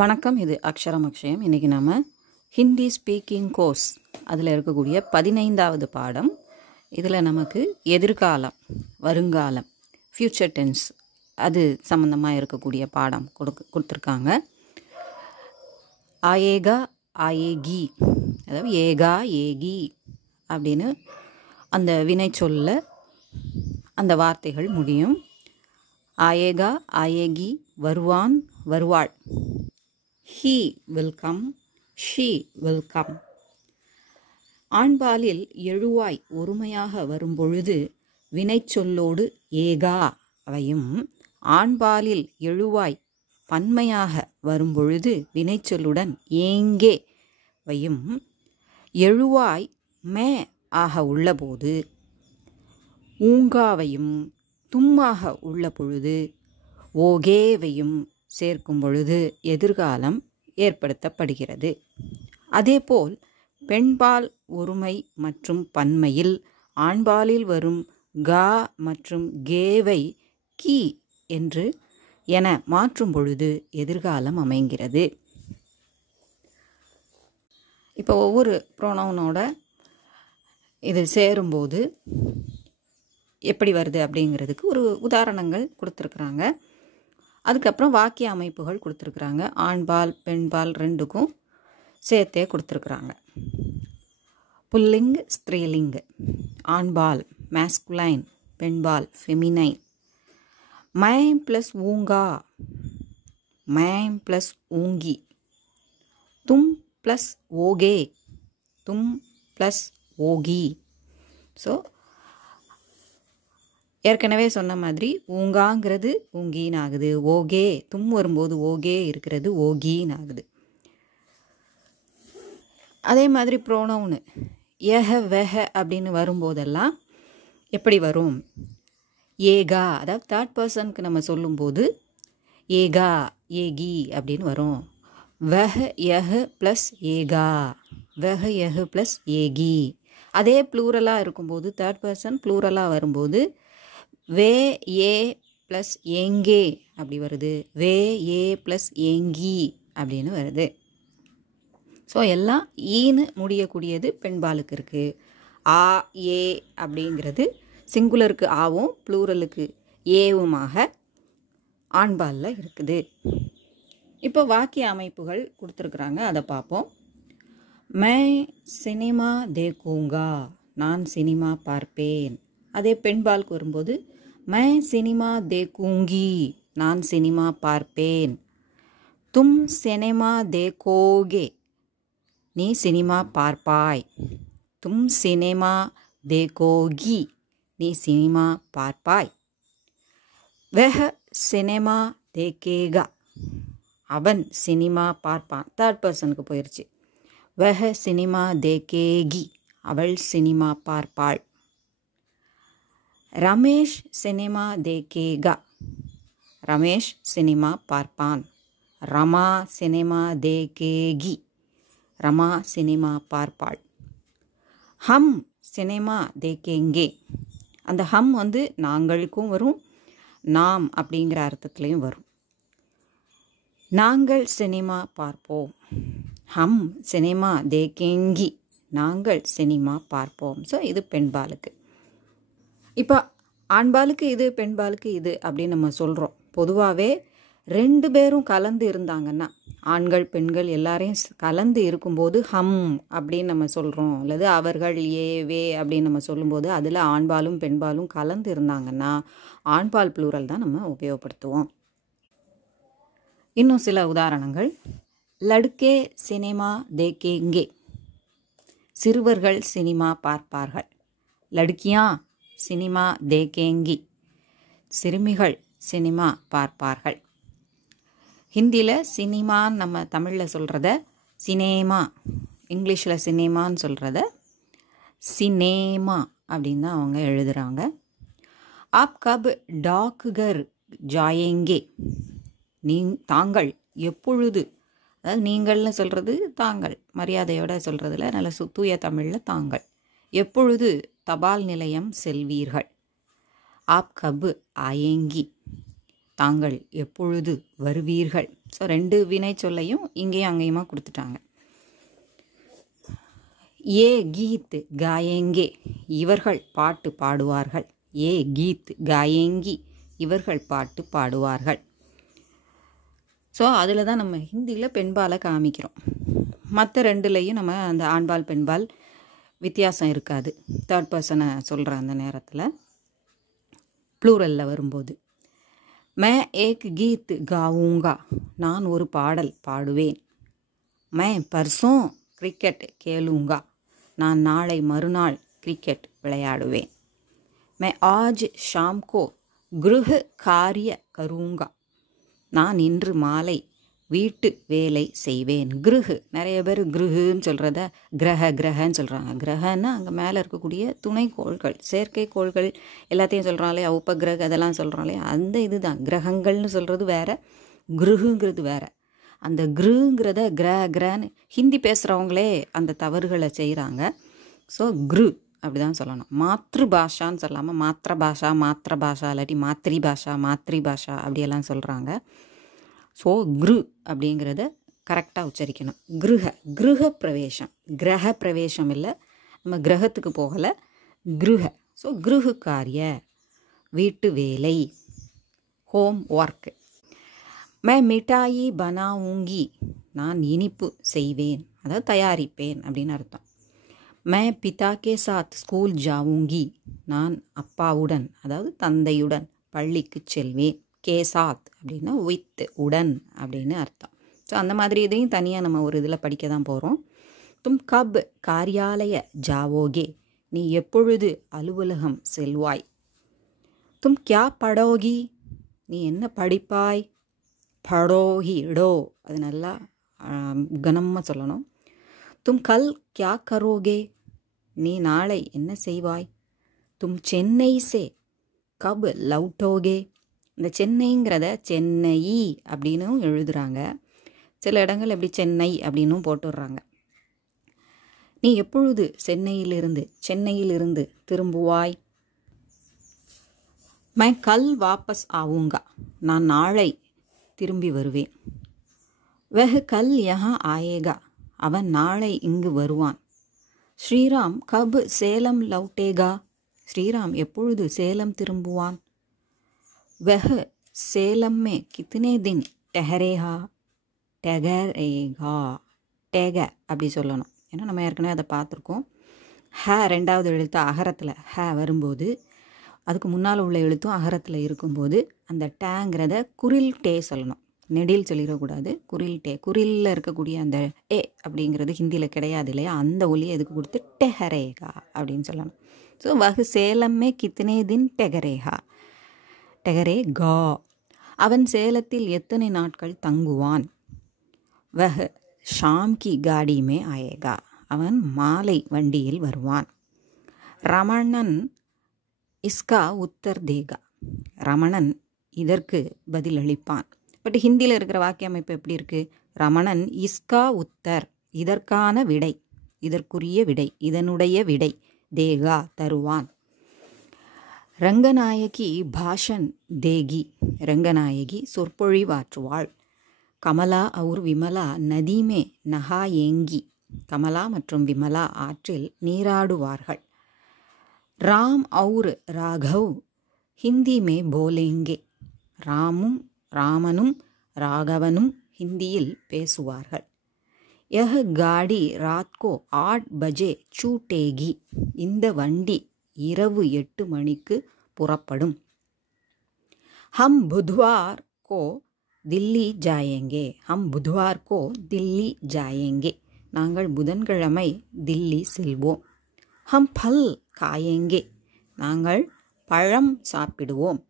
வணக்கம், இது அக்ஷரம் அக்ஷயம். இன்றைக்கி நம்ம ஹிந்தி ஸ்பீக்கிங் கோர்ஸ் அதில் இருக்கக்கூடிய 15வது பாடம். இதில் நமக்கு எதிர்காலம், வருங்காலம், ஃப்யூச்சர் டென்ஸ் அது சம்மந்தமாக இருக்கக்கூடிய பாடம் கொடுத்துருக்காங்க. ஆயேகா, ஆயேகி, அதாவது ஏகா, ஏகி அப்படின்னு அந்த வினை சொல்ல அந்த வார்த்தைகள் முடியும். ஆயேகா, ஆயேகி, வருவான், வருவாள். He will come, she will come. ஆண்பாலில் எழுவாய் ஒருமையாக வரும்பொழுது வினைச்சொல்லோடு ஏகா அவையும், ஆண்பாலில் எழுவாய் பன்மையாக வரும்பொழுது வினைச்சொல்லுடன் ஏங்கே வையும், எழுவாய் மே ஆக உள்ளபோது ஊங்காவையும், தும்மாக உள்ள பொழுது ஓகேவையும் சேர்க்கும் பொழுது எதிர்காலம் ஏற்படுத்தப்படுகிறது. அதேபோல் பெண்பால் ஒருமை மற்றும் பன்மையில் ஆண்பாலில் வரும் கா மற்றும் கேவை கி என்று என மாற்றும் பொழுது எதிர்காலம் அமைகிறது. இப்போ ஒவ்வொரு ப்ரோனவுனோட இது சேரும்போது எப்படி வருது அப்படிங்கிறதுக்கு ஒரு உதாரணங்கள் கொடுத்துருக்குறாங்க. அதுக்கப்புறம் வாக்கிய அமைப்புகள் கொடுத்துருக்குறாங்க. ஆண்பால் பெண்பால் ரெண்டுக்கும் சேர்த்தே கொடுத்துருக்குறாங்க. புல்லிங், ஸ்திரீலிங். ஆண்பால் மேஸ்குலைன், பெண்பால் ஃபெமினைன். மை ப்ளஸ் ஊங்கா, மை ப்ளஸ் ஊங்கி. தும் ப்ளஸ் ஓகே, தும் ப்ளஸ் ஓகி. ஸோ ஏற்கனவே சொன்ன மாதிரி ஊங்காங்கிறது ஊங்கின்னு ஆகுது. ஓகே, தும் வரும்போது ஓகே இருக்கிறது ஓகின்னு ஆகுது. அதே மாதிரி ப்ரோனவுனு ஏஹ வெஹ அப்படின்னு வரும்போதெல்லாம் எப்படி வரும்? ஏகா, அதாவது தேர்ட் பர்சனுக்கு நம்ம சொல்லும்போது ஏகா, ஏகி அப்படின்னு வரும். வெஹ யஹ ப்ளஸ் ஏகா, வெஹ யஹ ப்ளஸ் ஏகி. அதே ப்ளூரலாக இருக்கும்போது, தேர்ட் பர்சன் ப்ளூரலாக வரும்போது வே ஏ ப்ளஸ் ஏங்கே அப்படி வருது. வே ஏ ப்ளஸ் ஏங்கி அப்படின்னு வருது. ஸோ எல்லாம் ஈன்னு முடியக்கூடியது பெண்பாலுக்கு இருக்குது. ஆ ஏ அப்படிங்கிறது சிங்குலருக்கு ஆவும் ப்ளூரலுக்கு ஏவுமாக ஆண்பாலில் இருக்குது. இப்போ வாக்கிய அமைப்புகள் கொடுத்துருக்குறாங்க, அதை பார்ப்போம். மை சினிமா தேக்கூங்கா, நான் சினிமா பார்ப்பேன். அதே பெண்பாலுக்கு வரும்போது மை சினிமா தேக்கூங்கி, நான் சினிமா பார்ப்பேன். தும் சினிமா தேக்கோகே, நீ சினிமா பார்ப்பாய். தும் சினிமா தேக்கோகி, நீ சினிமா பார்ப்பாய். வெஹ சினிமா தேக்கேகா, அவன் சினிமா பார்ப்பான். தேர்ட் பர்சனுக்கு போயிடுச்சு. வெஹ சினிமா தேக்கேகி, அவள் சினிமா பார்ப்பாள். ரமேஷ் சினிமா தேக்கேகா, ரமேஷ் சினிமா பார்ப்பான். ரமா சினிமா தேக்கேகி, ரமா சினிமா பார்ப்பாள். ஹம் சினிமா தேக்கேங்கே, அந்த ஹம் வந்து நாங்களுக்கும் வரும், நாம் அப்படிங்கிற அர்த்தத்துலேயும் வரும். நாங்கள் சினிமா பார்ப்போம். ஹம் சினிமா தேக்கேங்கி, நாங்கள் சினிமா பார்ப்போம். ஸோ இது பெண்பாலுக்கு. இப்போ ஆண்பாலுக்கு இது, பெண்பாலுக்கு இது அப்படின்னு நம்ம சொல்கிறோம். பொதுவாகவே ரெண்டு பேரும் கலந்து இருந்தாங்கன்னா, ஆண்கள் பெண்கள் எல்லாரையும் கலந்து இருக்கும்போது ஹம் அப்படின்னு நம்ம சொல்கிறோம். அல்லது அவர்கள், ஏ வே அப்படின்னு நம்ம சொல்லும்போது அதில் ஆண்பாலும் பெண்பாலும் கலந்து இருந்தாங்கன்னா ஆண்பால் ப்ளூரல் தான் நம்ம உபயோகப்படுத்துவோம். இன்னும் சில உதாரணங்கள். லடுக்கே சினிமா தேக்கேங்கே, சிறுவர்கள் சினிமா பார்ப்பார்கள். லடுக்கியா சினிமா தேக்கேங்கி, சிறுமிகள் சினிமா பார்ப்பார்கள். ஹிந்தியில் சினிமான்னு நம்ம தமிழில் சொல்கிறத சினேமா, இங்கிலீஷில் சினேமான்னு சொல்கிறத சினேமா அப்படின்னு தான் அவங்க எழுதுகிறாங்க. ஆப் கப் டாக்குகர் ஜாயேங்கே, தாங்கள் எப்பொழுது, அதாவது நீங்கள்னு சொல்கிறது தாங்கள், மரியாதையோடு சொல்கிறதுல நல்ல தூய தமிழில் தாங்கள் எப்பொழுது தபால் நிலையம் செல்வீர்கள். ஆப் கப் ஆயேங்கி, தாங்கள் எப்பொழுது வருவீர்கள். ஸோ 2 வினை சொல்லையும் இங்கேயும் அங்கேயுமா கொடுத்துட்டாங்க. ஏ கீத் காயேங்கே, இவர்கள் பாட்டு பாடுவார்கள். ஏ கீத் காயேங்கி, இவர்கள் பாட்டு பாடுவார்கள். ஸோ அதில் தான் நம்ம ஹிந்தியில் பெண்பாலை காமிக்கிறோம். மற்ற 2லையும் நம்ம அந்த ஆண்பால் பெண்பால் வித்தியாசம் இருக்காது. 3rd பர்சனை சொல்கிற அந்த நேரத்தில் ப்ளூரலில் வரும்போது மே ஏக் கீத் காவுங்கா, நான் ஒரு பாடல் பாடுவேன். மே பர்சோம் கிரிக்கெட் கேளுங்கா, நான் நாளை மறுநாள் கிரிக்கெட் விளையாடுவேன். மே ஆஜ் ஷாம் கோ கிருஹ காரிய கருங்கா, நான் இன்று மாலை வீட்டு வேலை செய்வேன். கிருஹு, நிறைய பேர் கிருஹுன்னு சொல்கிறத கிரகன்னு சொல்கிறாங்க. கிரகன்னா அங்கே மேலே இருக்கக்கூடிய துணைக்கோள்கள், செயற்கைக்கோள்கள் எல்லாத்தையும் சொல்கிறாங்களே, உபகிரக அதெல்லாம் சொல்கிறாங்களே, அந்த இது தான். கிரகங்கள்னு சொல்கிறது வேறு, கிருஹுங்கிறது வேறு. அந்த கிருங்கிறத கிரன்னு ஹிந்தி பேசுகிறவங்களே அந்த தவறுகளை செய்கிறாங்க. ஸோ கிரு அப்படி தான் சொல்லணும். மாத்ரு பாஷான்னு சொல்லாமல் மாத்திர பாஷா இல்லாட்டி மாத்ரி பாஷா அப்படியெல்லாம் சொல்கிறாங்க. ஸோ கிரு அப்படிங்கிறத கரெக்டாக உச்சரிக்கணும். கிருஹ பிரவேசம், கிரக பிரவேசம் இல்லை, நம்ம கிரகத்துக்கு போகலை, கிருஹ. ஸோ கிருஹ காரிய, வீட்டு வேலை, ஹோம் ஒர்க். மே மிட்டாயி பனாவுங்கி, நான் இனிப்பு செய்வேன், அதாவது தயாரிப்பேன் அப்படின்னு அர்த்தம். மே பிதா கே சாத் ஸ்கூல் ஜாவுங்கி, நான் அப்பாவுடன் அதாவது தந்தையுடன் பள்ளிக்கு செல்வேன். கேசாத் அப்படின்னா வித், உடன் அப்படின்னு அர்த்தம். ஸோ அந்த மாதிரி இதையும் தனியாக நம்ம ஒரு இதில் படிக்க தான் போகிறோம். தும் கப் காரியாலய ஜாவோகே, நீ எப்பொழுது அலுவலகம் செல்வாய். தும் கியா படோகி, நீ என்ன படிப்பாய். படோகி டோ, அது நல்லா கனமாக சொல்லணும். தும் கல் கியா கரோகே, நீ நாளை என்ன செய்வாய். தும் சென்னை சே கப் லவுட்டோகே, இந்த சென்னைங்கிறத சென்னை அப்படின்னும் எழுதுகிறாங்க. சில இடங்கள் எப்படி சென்னை அப்படின்னும் போட்டுடுறாங்க. நீ எப்பொழுது சென்னையிலிருந்து திரும்புவாய். மை கல் வாபஸ் ஆவுங்கா, நான் நாளை திரும்பி வருவேன். வெஹ் கல் யஹா ஆயேகா, அவன் நாளை இங்கு வருவான். ஸ்ரீராம் கப் சேலம் லவுட்டேகா, ஸ்ரீராம் எப்பொழுது சேலம் திரும்புவான். वह சேலம் में कितने दिन ठहरेगा. டெக அப்படி சொல்லணும். ஏன்னா நம்ம ஏற்கனவே அதை பார்த்துருக்கோம். ஹ 2வது எழுத்து அகரத்தில் ஹ வரும்போது, அதுக்கு முன்னால் உள்ள எழுத்தும் அகரத்தில் இருக்கும்போது அந்த டேங்கிறத குரில் டே சொல்லணும். நெடில் சொல்லிடக்கூடாது, குரில் டே. குரிலில் இருக்கக்கூடிய அந்த ஏ அப்படிங்கிறது ஹிந்தியில் கிடையாது இல்லையா, அந்த ஒலியை எதுக்கு கொடுத்து டெஹரேகா அப்படின்னு சொல்லணும். ஸோ வஹு சேலம்மே கித்தனே தின் டெகரேகா, டெகரேகா, அவன் சேலத்தில் எத்தனை நாட்கள் தங்குவான். வஹ் ஷாம் கி காடி மே ஆயேகா, அவன் மாலை வண்டியில் வருவான். ரமணன் இஸ்கா உத்தர் தேகா, ரமணன் இதற்கு பதிலளிப்பான். பட் ஹிந்தியில் இருக்கிற வாக்கிய அமைப்பு எப்படி இருக்குது. ரமணன் இஸ்கா உத்தர், இதற்கான விடை, இதற்குரிய விடை, இதனுடைய விடை, தேகா தருவான். ரங்கநாயகி பாஷன் தேகி, ரங்கநாயகி சொற்பொழிவாற்றுவாள். கமலா और விமலா நதிமே நஹாயேங்கி, கமலா மற்றும் விமலா ஆற்றில் நீராடுவார்கள். ராம் और ராகவ் ஹிந்தி மே போலேங்கே, ராமனும் ராகவனும் ஹிந்தியில் பேசுவார்கள். யஹ் காடி ராத் கோ 8 பஜே சூட்டேகி, இந்த வண்டி இரவு 8 மணிக்கு புறப்படும். ஹம் புத்வார் கோ தில்லி ஜாயேங்கே, நாங்கள் புதன்கிழமை தில்லி செல்வோம். ஹம் பல் காயேங்கே, நாங்கள் பழம் சாப்பிடுவோம்.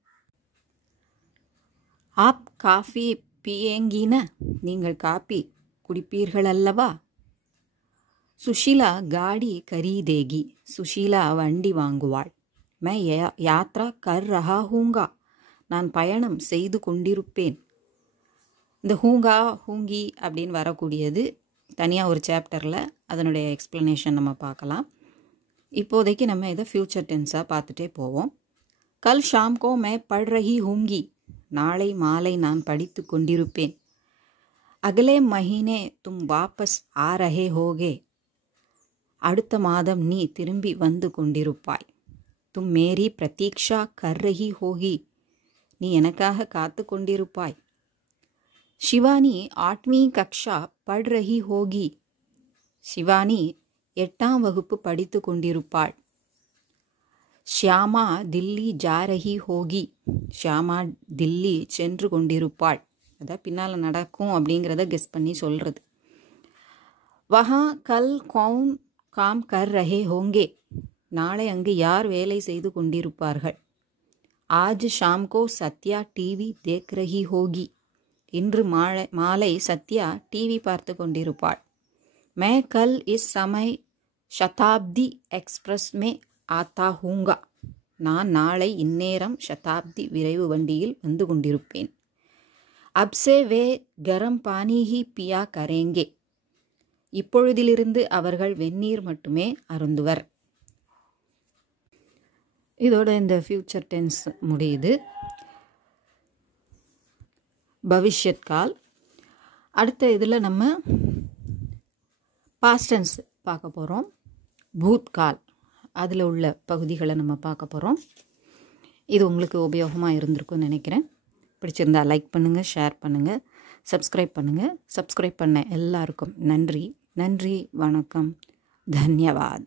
ஆப் காஃபி பியேங்கின, நீங்கள் காப்பி குடிப்பீர்கள் அல்லவா. சுஷீலா காடி கரீதேகி, சுஷீலா வண்டி வாங்குவாள். மை யாத்ரா கர் ரஹா ஹூங்கா, நான் பயணம் செய்து கொண்டிருப்பேன். இந்த ஹூங்கா ஹூங்கி அப்படின்னு வரக்கூடியது தனியாக ஒரு சாப்டரில் அதனுடைய எக்ஸ்ப்ளனேஷன் நம்ம பார்க்கலாம். இப்போதைக்கு நம்ம இதை ஃப்யூச்சர் டென்ஸாக பார்த்துட்டே போவோம். கல் ஷாம் கோ மை பட் ரஹி ஹூங்கி, நாளை மாலை நான் படித்து கொண்டிருப்பேன். अगले महीने तुम वापस आ रहे होगे. அடுத்த மாதம் நீ திரும்பி வந்து கொண்டிருப்பாய். तुम मेरी प्रतीक्षा कर रही होगी. நீ எனக்காக காத்து கொண்டிருப்பாய். शिवानी 8वीं कक्षा पढ़ रही होगी. शिवानी 8ஆம் வகுப்பு படித்து கொண்டிருப்பாள். श्यामा दिल्ली जा रही होगी. श्यामा दिल्ली சென்று கொண்டிருப்பாள். அதான் பின்னால் நடக்கும் அப்படிங்கிறத கெஸ் பண்ணி சொல்கிறது. वहाँ कल कौन काम कर रहे होंगे. நாளை அங்கு யார் வேலை செய்து கொண்டிருப்பார்கள். आज शाम को सत्या टीवी देख रही होगी. இன்று மாலை சத்யா டிவி பார்த்து கொண்டிருப்பாள். मैं कल इस समय शताब्दी एक्सप्रेस में आता हूँगा. நான் நாளை இந்நேரம் शताब्दी விரைவு வண்டியில் வந்து கொண்டிருப்பேன். अब से वे गरम पानी ही पिया करेंगे. இப்பொழுதிலிருந்து அவர்கள் வெந்நீர் மட்டுமே அருந்துவர். இதோட இந்த ஃபியூச்சர் டென்ஸ் முடியுது. பவிஷ்யத் கால். அடுத்த இதில் நம்ம பாஸ்ட் டென்ஸ் பார்க்க போகிறோம். பூத்கால் அதில் உள்ள பகுதிகளை நம்ம பார்க்க போகிறோம். இது உங்களுக்கு உபயோகமாக இருந்திருக்கும்னு நினைக்கிறேன். பிடிச்சிருந்தா லைக் பண்ணுங்கள், ஷேர் பண்ணுங்கள், சப்ஸ்கிரைப் பண்ணுங்கள். சப்ஸ்கிரைப் பண்ண எல்லாருக்கும் நன்றி. நன்றி, வணக்கம், தன்யவாத்.